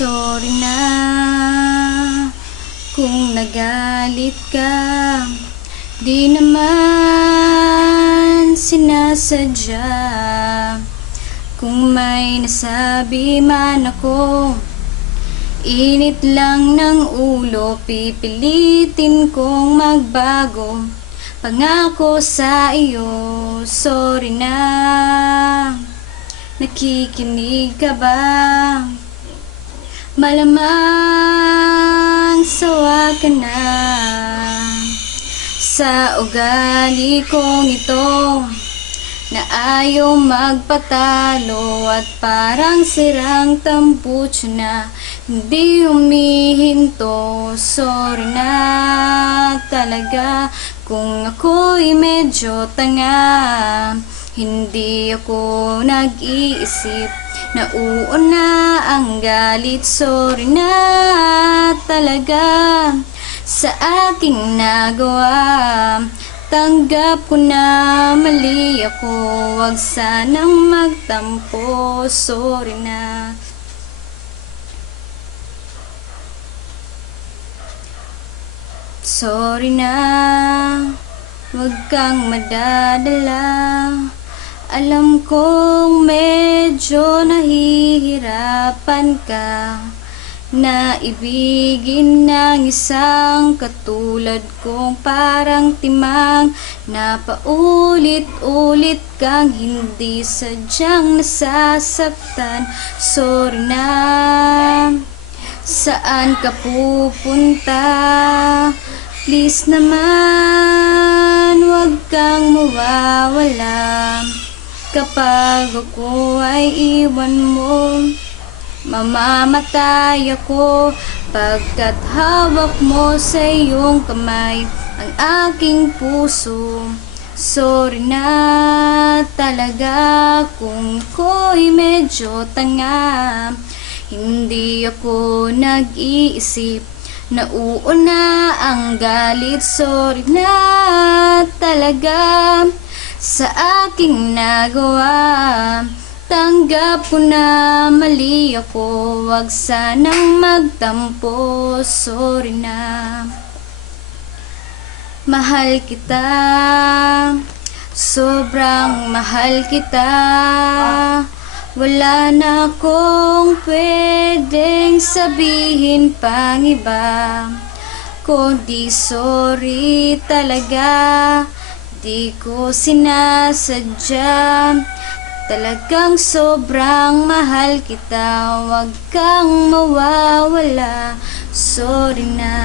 Sorry na kung nagalit ka, di naman sinasadya. Kung may nasabi man ako, init lang ng ulo, pipilitin kong magbago. Pangako sa iyo, sorry na. Nakikinig ka ba? Malamang sawa ka na sa ugali kong ito, na ayaw magpatalo at parang sirang tambucho na hindi humihinto. Sorry na talaga kung ako'y medyo tanga, hindi ako nag-iisip, nauuna ang galit. Sorry na talaga sa aking nagawa, tanggap ko na mali ako, wag sanang magtampo. Sorry na. Sorry na, wag kang madadala. Alam kong medyo nahihirapan ka na ibigin ng isang katulad kong parang timang na paulit-ulit kang hindi sadyang nasasaktan. Sorry na, saan ka pupunta? Please naman, wag kang mawawala. Kapag ako ay iwan mo, mamamatay ako, pagkat hawak mo sa iyong kamay ang aking puso. Sorry na talaga kung ako'y medyo tanga, hindi ako nag-iisip, nauuna ang galit. Sorry na talaga sa aking nagawa, tanggap ko na mali ako, wag sanang magtampo. Sorry na. Mahal kita, sobrang mahal kita, wala na akong pwedeng sabihin pang iba, kundi sorry talaga. Di ko sinasadya, talagang sobrang mahal kita, wag kang mawawala. Sorry na.